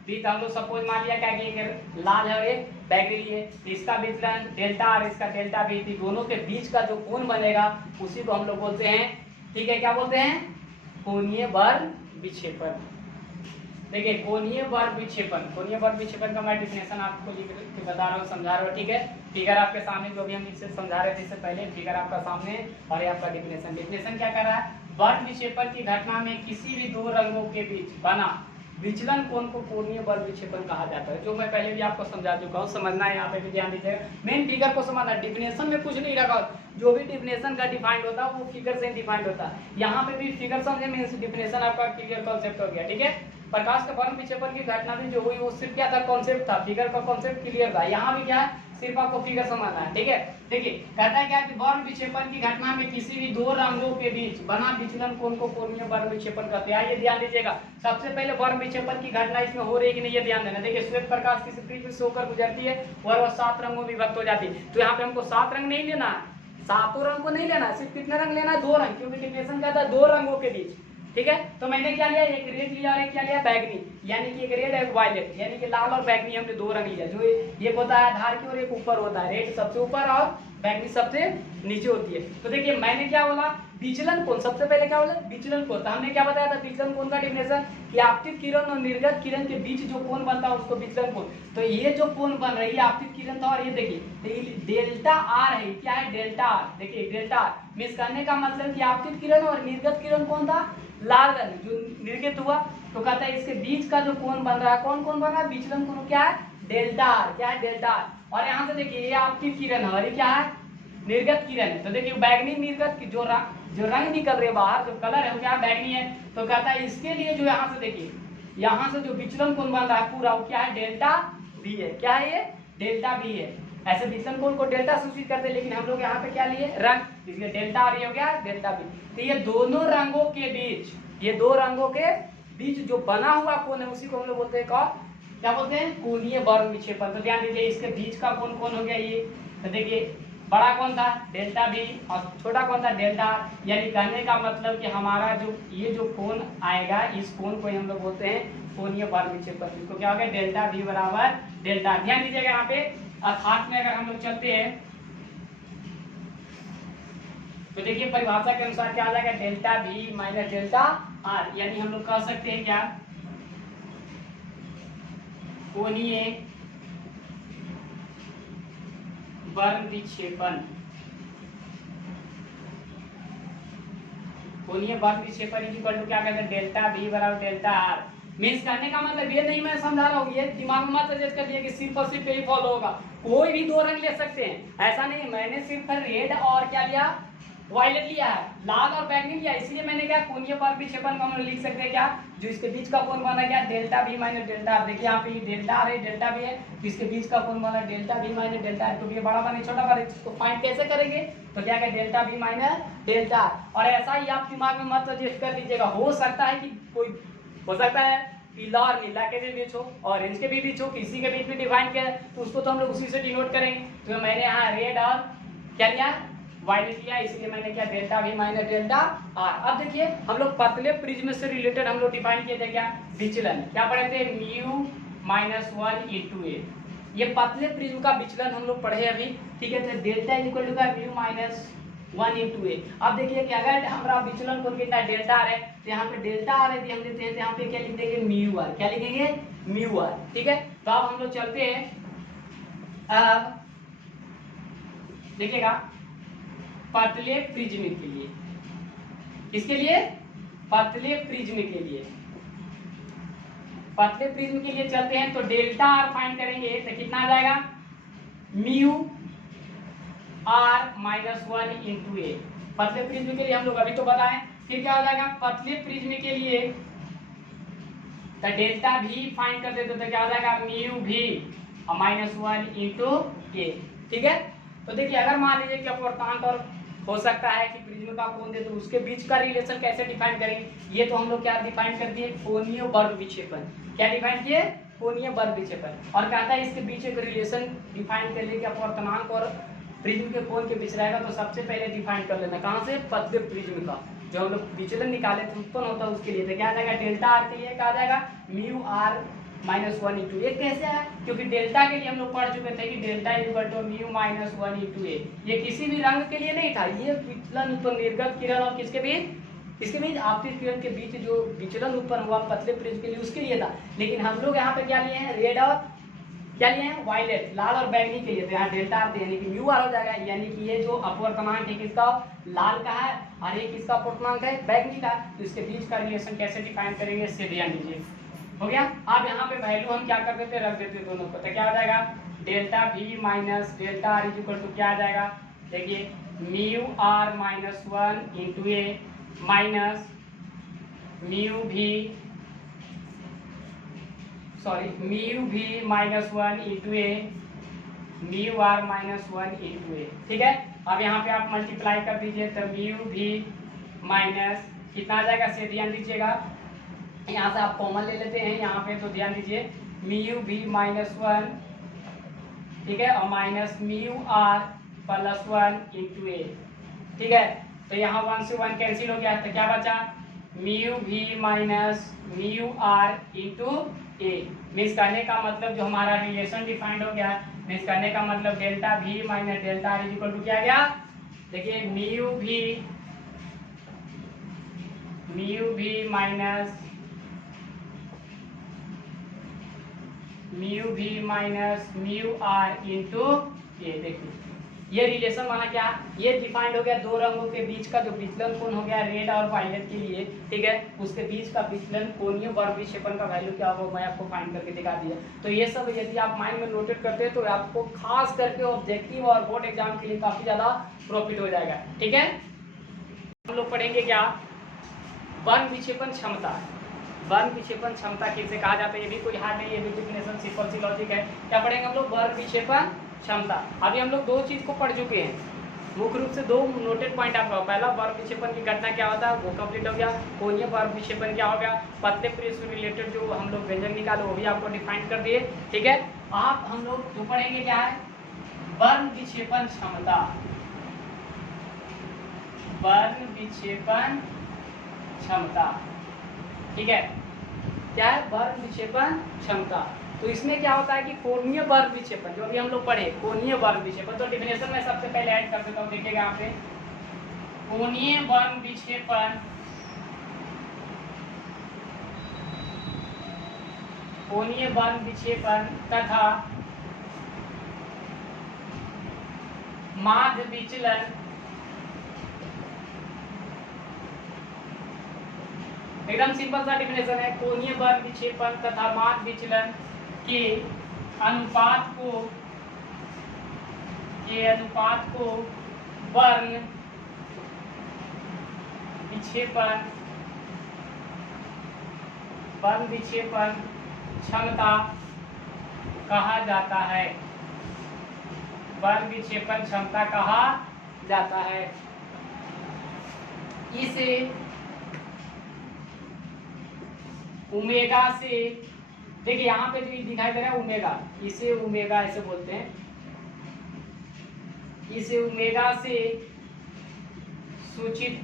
बीच हम लोग सपोज मान लिया क्या कि एक लाल है और एक बैगनी है, इसका विचलन डेल्टा और इसका डेल्टा बी, दोनों के बीच का जो कोण बनेगा उसी को हम लोग बोलते हैं, ठीक है, क्या बोलते हैं, कोणीय वर्ग विक्षेपण। देखिए कोणीय वर्ग विक्षेपण का मैं डिफिनेशन आपको लिख के बता रहा हूँ, समझा रहा हूँ, ठीक है। फिगर आपके सामने, जो भी हम इससे समझा रहे थे इससे पहले, फिगर आपका सामने और ये आपका डिफिनेशन क्या कर रहा है, वर्ग विक्षेपण की घटना में किसी भी दो रंगों के बीच बना विचलन कोण को कोणीय वर्ग विक्षेपण कहा जाता है, जो मैं पहले भी आपको समझा चुका हूँ, समझना है, यहाँ पे भी ध्यान दीजिएगा। मेन फिगर को समझना, डिफिनेशन में कुछ नहीं रखा, जो भी डिफिनेशन का डिफाइंड होता है वो फिगर से डिफाइंड होता है। यहाँ पे भी फिगर समझे, मींस डिफिनेशन आपका क्लियर कॉन्सेप्ट हो गया, ठीक है। प्रकाश के वर्ग विक्षेपण की घटना में जो हुई वो सिर्फ क्या था, कॉन्सेप्ट था, फिगर का कॉन्सेप्ट क्लियर था। यहाँ भी क्या है, सिर्फ आपको फिगर समझना है, ठीक है। देखिए कहता है क्या कि वर्ग विक्षेपण की घटना में किसी भी दो रंगों के बीच बना विचलन कोण को कोणीय वर्ग विक्षेपण कहते हैं। ये ध्यान दीजिएगा, सबसे पहले वर्ग विक्षेपण की घटना इसमें हो रही है कि नहीं, ये ध्यान देना। देखिए श्वेत प्रकाश किसी प्रिज्म से होकर गुजरती है और वह 7 रंगों में विभक्त हो जाती है। तो यहाँ पे हमको 7 रंग नहीं लेना है, 7 रंग को नहीं लेना, सिर्फ कितने रंग लेना है, 2 रंग, क्योंकि डिफिनेशन कहता है 2 रंगों के बीच, ठीक है। तो मैंने क्या लिया, एक रेड लिया और एक क्या लिया, बैगनी, यानी कि एक रेड एक वायलेट, यानी कि लाल और बैगनी हमने 2 रंग लिया। जो एक होता है आधार की और एक ऊपर होता है, रेड सबसे ऊपर और बैगनी सबसे नीचे होती है। तो देखिए मैंने क्या बोला, विचलन कोण, सबसे पहले क्या बोला, विचलन कोण। तो हमने क्या बताया था विचलन कोण का डिफिनेशन, कि आपतित किरण और निर्गत किरण के बीच जो कोण बनता है उसको विचलन कोण। तो ये जो कोण बन रही है आपतित किरण था और ये देखिए डेल्टा आर है, क्या है, डेल्टा आर। देखिए डेल्टा आर मिस करने का मतलब कि आपतित किरण और निर्गत किरण कौन था, लाल रंग जो निर्गत हुआ। तो कहता है इसके बीच का जो कोण बन रहा है, कौन कोण बन रहा है, विचलन कोण, क्या है, डेल्टा आर, क्या है, डेल्टा आर। और यहाँ से देखिए ये आपतित किरण है और ये क्या है, निर्गत किरण है। तो देखिए बैगनी निर्गत की जो रंग निकल रहे बाहर, जो कलर है वो क्या बैगनी है। तो कहता है इसके लिए जो यहाँ से देखिए, यहाँ से जो विचलन कोण बन रहा है पूरा वो क्या है, डेल्टा बी है, क्या है, ये डेल्टा बी है। ऐसे विचलन कोण को डेल्टा सूचित करते हैं, लेकिन हम लोग यहाँ पे क्या लिए, रंग, इसलिए डेल्टा आर हो गया डेल्टा बी। तो ये दोनों रंगों के बीच, ये 2 रंगों के बीच जो बना हुआ कोण है उसी को हम लोग बोलते हैं, क्या बोलते हैं, कोणीय वर्ग विक्षेपण। तो ध्यान दीजिए इसके बीच का कोण कौन हो गया, ये। तो देखिए बड़ा कौन था, डेल्टा बी, और छोटा कौन था, डेल्टा आर। यानी कहने का मतलब कि हमारा जो ये जो कोण आएगा, इस कोण को हम लोग बोलते हैं कोणीय वर्ग विक्षेपण। इसको क्या हो गया, डेल्टा बी बराबर डेल्टा। ध्यान दीजिएगा यहाँ पे अर्थात में अगर हम लोग चलते हैं तो देखिए परिभाषा के अनुसार क्या आ जाएगा, delta B minus delta R. यानी हम लोग कह सकते हैं क्या, कोणीय वर्ग विक्षेपण, कोणीय वर्ग विक्षेपण इक्वल टू क्या कहते हैं, डेल्टा बी बराबर डेल्टा आर। मीन्स करने का मतलब ये नहीं मैं समझा रहा हूँ, ये दिमाग में मत सजेस्ट कर दिया कि सिर्फ और सिर्फ यही फॉलो होगा, कोई भी 2 रंग ले सकते हैं, ऐसा नहीं। मैंने सिर्फ रेड और क्या लिया, वायलेट लिया है, लाल और बैगनी लिया, इसलिए मैंने क्या कोणीय वर्ग विक्षेपण को हम लोग लिख सकते हैं क्या, जो इसके बीच का कोण बना क्या, delta B minus delta R. देखिए यहाँ पे डेल्टा आर है, डेल्टा बी है, तो इसके बीच का कोण बना delta B minus delta R. तो ये बड़ा बने छोटा बने, इसको फाइंड कैसे करेंगे, तो क्या है delta B minus delta R. और ऐसा ही आप दिमाग में मत सजेस्ट कर लीजिएगा, हो सकता है कि कोई, हो सकता है पीला और नीला के भी बीच हो, ऑरेंज के भी बीच हो, किसी के बीच में डिफाइन किया है तो उसको तो हम लोग उसी से डिनोट करेंगे। तो मैंने यहाँ रेड और क्या लिया, वायलेट लिया, इसलिए मैंने क्या delta B minus delta R. अब देखिए हम लोग पतले प्रिज्म से रिलेटेड हम लोग डिफाइन किए थे क्या, विचलन, क्या पढ़े थे, म्यू माइनस 1 इंटू ए। ये पतले प्रिज्म का विचलन हम लोग पढ़े अभी, ठीक है। तो डेल्टा इक्वल टू का म्यू माइनस 1 इंटू ए। अब देखिए कि अगर हमारा विचलन कोण कितना है, डेल्टा आर है, तो यहाँ पे डेल्टा आर यदि हम लेते हैं तो यहाँ पे क्या लिख देंगे, म्यू आर, क्या लिखेंगे, म्यू आर, ठीक है। तो अब हम लोग चलते हैं, अब देखिएगा पतले प्रिज्म के लिए, किसके लिए, पतले प्रिज्म के लिए, पतले प्रिज्म के लिए चलते हैं। तो डेल्टा आर फाइंड करेंगे तो कितना आ जाएगा, म्यू आर माइनस 1 इंटू ए। पतले प्रिज्म के लिए हम लोग अभी तो बताएं, फिर क्या हो जाएगा, पतले प्रिज्म के लिए तो डेल्टा भी फाइंड कर देते तो क्या हो जाएगा, म्यू भी और माइनस 1 इंटू ए, ठीक है। तो देखिए अगर मान लीजिए कि अपवर्तनांक और हो सकता है कि प्रिज्म का कोण दे तो उसके बीच का रिलेशन कैसे डिफाइन करेंगे, ये तो हम लोग क्या डिफाइन कर दिए, कोणीय वर्ग विक्षेपण। क्या डिफाइन किए, कोणीय वर्ग विक्षेपण, और कहता है इसके बीच एक रिलेशन डिफाइन कर लिए कि अपवर्तनांक और प्रिज्म के कोण के बीच रहेगा। तो सबसे पहले डिफाइन कर लेना, कहाँ से, पतले प्रिज्म का जो हम लोग विचलन निकाले थे उत्पन्न होता है उसके लिए। तो क्या आ जाएगा, डेल्टा आर के लिए क्या आ जाएगा, म्यू आर माइनस 1 इंटू ए। कैसे है, क्योंकि डेल्टा के लिए हम लोग पढ़ चुके थे कि delta equal to mu minus 1 into A. ये किसी भी रंग के लिए नहीं था, ये विचलन उत्पन्न निर्गत किरण और किसके बीच आपतित किरण के बीच जो विचलन उत्पन्न हुआ पतले प्रिज्म के लिए उसके लिए था। लेकिन हम लोग यहाँ पे क्या लिए हैं, रेड और क्या लिए हैं, वायलेट, लाल और बैंगनी के लिए। तो यहाँ डेल्टा आर यानी कि म्यू आर हो जाएगा, यानी कि ये जो अपवर्तनांक है किसका, लाल का है, और ये किसका अपवर्तनांक है, बैंगनी का। तो इसके बीच का रिलेशन कैसे डिफाइन करेंगे, इससे ध्यान दीजिए। हो गया। अब यहाँ पे वैल्यू हम क्या कर देते, रख देते दोनों को। तो क्या हो जाएगा, delta V minus delta R is equal to क्या आ जाएगा, देखिए mu R minus 1 into A minus mu भी minus 1 into A mu R minus 1 into A. ठीक है। अब यहाँ पे आप मल्टीप्लाई कर दीजिए, तो म्यू भी माइनस कितना आ जाएगा, से ध्यान दीजिएगा, यहाँ से आप कॉमन ले लेते हैं यहाँ पे। तो ध्यान दीजिए म्यू भी माइनस 1, ठीक है, और minus mu R plus 1 into A. ठीक है। तो यहाँ 1 से 1 कैंसिल हो गया, तो क्या बचा, म्यू भी minus mu R into A. Means करने का मतलब जो हमारा रिलेशन डिफाइंड हो गया, मीन्स करने का मतलब delta B minus delta R is equal to क्या गया, देखिए म्यू भी minus mu R into A. देखिए ये रिलेशन माना क्या, ये डिफाइंड हो गया दो रंगों के बीच का जो विचलन कोण हो गया रेड और वायलेट के लिए। ठीक है। उसके बीच का विचलन कोणीय वर्ग विक्षेपण का वैल्यू क्या होगा मैं आपको फाइंड करके दिखा दिया। तो ये सब यदि आप माइंड में नोटेट करते हैं तो आपको खास करके ऑब्जेक्टिव और बोर्ड एग्जाम के लिए काफी ज्यादा प्रॉफिट हो जाएगा। ठीक है। हम लोग पढ़ेंगे क्या, वर्ग विक्षेपण क्षमता। वर्ग विक्षेपण क्षमता किसे कहा जाता है, ये भी कोई हार्ड नहीं है, ये भी डेफिनेशन सिंपल सी लॉजिक है। क्या पढ़ेंगे हम लोग, वर्ग विक्षेपण क्षमता। अभी हम लोग दो चीज को पढ़ चुके हैं, मुख्य रूप से दो नोटेड पॉइंट आपका। पहला वर्ग विक्षेपण की घटना क्या होता है वो कंप्लीट हो गया, कोणीय वर्ग विक्षेपण क्या हो गया, पतले प्रिज्म से रिलेटेड जो हम लोग व्यंजक निकाले वो भी आपको डिफाइन कर दिए। ठीक है। आप हम लोग जो पढ़ेंगे क्या है, वर्ग विक्षेपण क्षमता। वर्ग विक्षेपण क्षमता। ठीक है। क्या है, वर्ग विक्षेपण क्षमता। तो इसमें क्या होता है कि कोणीय वर्ग विक्षेपण जो अभी हम लोग पढ़े, कोणीय वर्ग विक्षेपण। तो डेफिनेशन में सबसे पहले ऐड कर देता हूँ, देखिएगा यहाँ पे, कोणीय वर्ग विक्षेपण, कोणीय वर्ग विक्षेपण तथा माध्य विचलन एकदम सिंपल सा डेफिनेशन है। कोणीय वर्ग विक्षेपण तथा माध्य विचलन के अनुपात को वर्ग विक्षेपण क्षमता कहा जाता है। वर्ग विक्षेपण क्षमता कहा जाता है। इसे ओमेगा से, देखिए यहाँ पे जो दिखाई दे रहा है ओमेगा, इसे ओमेगा ऐसे बोलते हैं, इसे ओमेगा से सूचित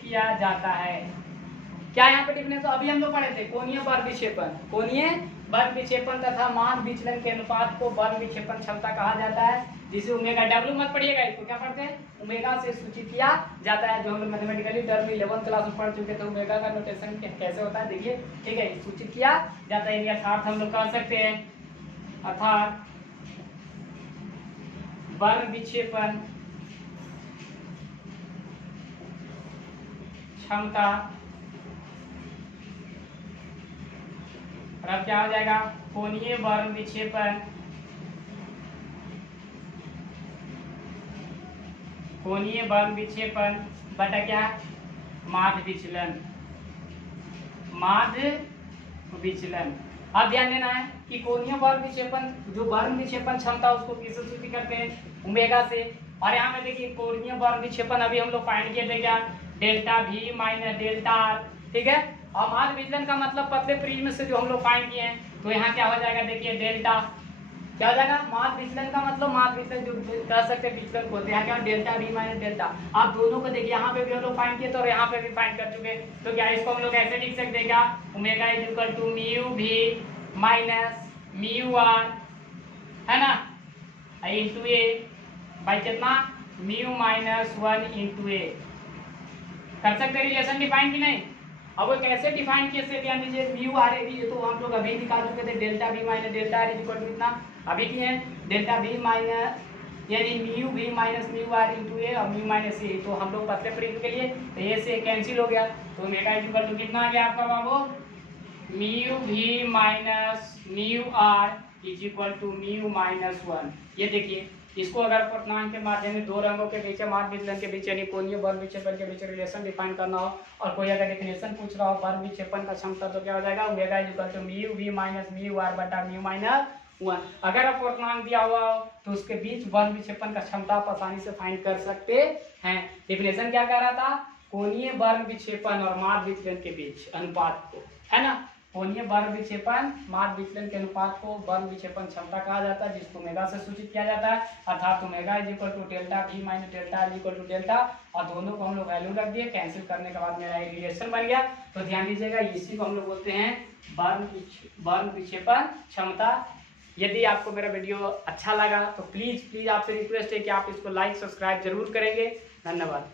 किया जाता है। क्या यहाँ पे डिफरेंस, अभी हम लोग पढ़े थे कोणीय वर्ग विक्षेपण, कोणीय वर्ग विक्षेपण तथा माध्य विचलन के अनुपात को वर्ग विक्षेपण क्षमता कहा जाता है, जिसे ओमेगा, डब्ल्यू मत पढ़िएगा, इसको क्या पढ़ते हैं, ओमेगा से सूचित किया जाता है। जो हम लोग मैथमेटिकली टर्म 11th क्लास में पढ़ चुके थे, ओमेगा का नोटेशन कैसे होता है देखिए। ठीक है, सूचित किया जाता है, अर्थात हम लोग कह सकते हैं, अर्थात वर्ग विक्षेपण क्षमता, और अब क्या हो जाएगा, कोणीय वर्ग विक्षेपण, कोणीय वर्ग विक्षेपण बटा क्या, माध्य विचलन, माध्य विचलन। अब ध्यान देना है कि कोणीय वर्ग विक्षेपण, जो वर्ग विक्षेपण क्षमता उसको किससे सूचित करते हैं, ओमेगा से। और यहाँ पे देखिए कोणीय वर्ग विक्षेपण अभी हम लोग फाइंड किए थे क्या, delta B minus delta are ठीक है। और मास विचलन का मतलब पतले प्रिज्म से जो हम लोग फाइंड किए हैं, तो यहाँ क्या हो जाएगा, देखिए डेल्टा क्या हो जाएगा, मास विचलन का मतलब मास विचलन जो कह सकते हैं विचलन को, यहाँ क्या डेल्टा V माइनस डेल्टा। आप दोनों को देखिए, यहाँ पे भी हम लोग फाइंड किए तो और यहाँ पे भी फाइंड कर चुके, तो क्या इसको हम लोग ऐसे लिख सकते हैं क्या, omega is equal to mu V minus mu R, है ना, इंटू ए बाई कितना, म्यू माइनस 1 इंटू ए। कर सकते रिलेशन डिफाइन की नहीं। अब वो कैसे डिफाइन किए से ध्यान दीजिए, म्यू आर ए भी तो हम लोग अभी निकाल चुके थे, delta V minus delta R equal to कितना अभी किए हैं, डेल्टा V माइनस यानी mu V minus mu R into A और म्यू माइनस ए। तो हम लोग पतले प्रिज्म के लिए तो ए से कैंसिल हो गया, तो ओमेगा इक्वल टू कितना आ गया आपका बाबू, mu V minus mu R is equal to mu minus 1। ये देखिए, इसको अगर पूर्णांक के माध्यम में दो रंगों के बीच मास विचलन के बीच यानी कोणीय बल विक्षेपण के बीच रिलेशन डिफाइन करना हो और कोई अगर डेफिनेशन पूछ रहा हो बल विक्षेपण का क्षमता, तो क्या हो जाएगा, omega is equal to mu V minus mu R बटा म्यू माइनस 1। अगर आप पूर्णांक दिया हुआ हो तो उसके बीच बल विक्षेपण का क्षमता आप आसानी से फाइंड कर सकते हैं। डेफिनेशन क्या कह रहा था, कोणीय बल विक्षेपण और मास विचलन के बीच अनुपात को, है ना, कोणीय बल विक्षेपण मास विचलन के अनुपात को बल विक्षेपण क्षमता कहा जाता है, जिसको ओमेगा से सूचित किया जाता है, अर्थात omega is equal to delta V minus delta R equal to delta, और दोनों को हम लोग वैल्यू रख दिए, कैंसिल करने के बाद मेरा रिलेशन बन गया। तो ध्यान दीजिएगा, इसी को हम लोग बोलते हैं बल विक्षेपण क्षमता। यदि आपको मेरा वीडियो अच्छा लगा तो प्लीज आपसे रिक्वेस्ट है कि आप इसको लाइक सब्सक्राइब जरूर करेंगे। धन्यवाद।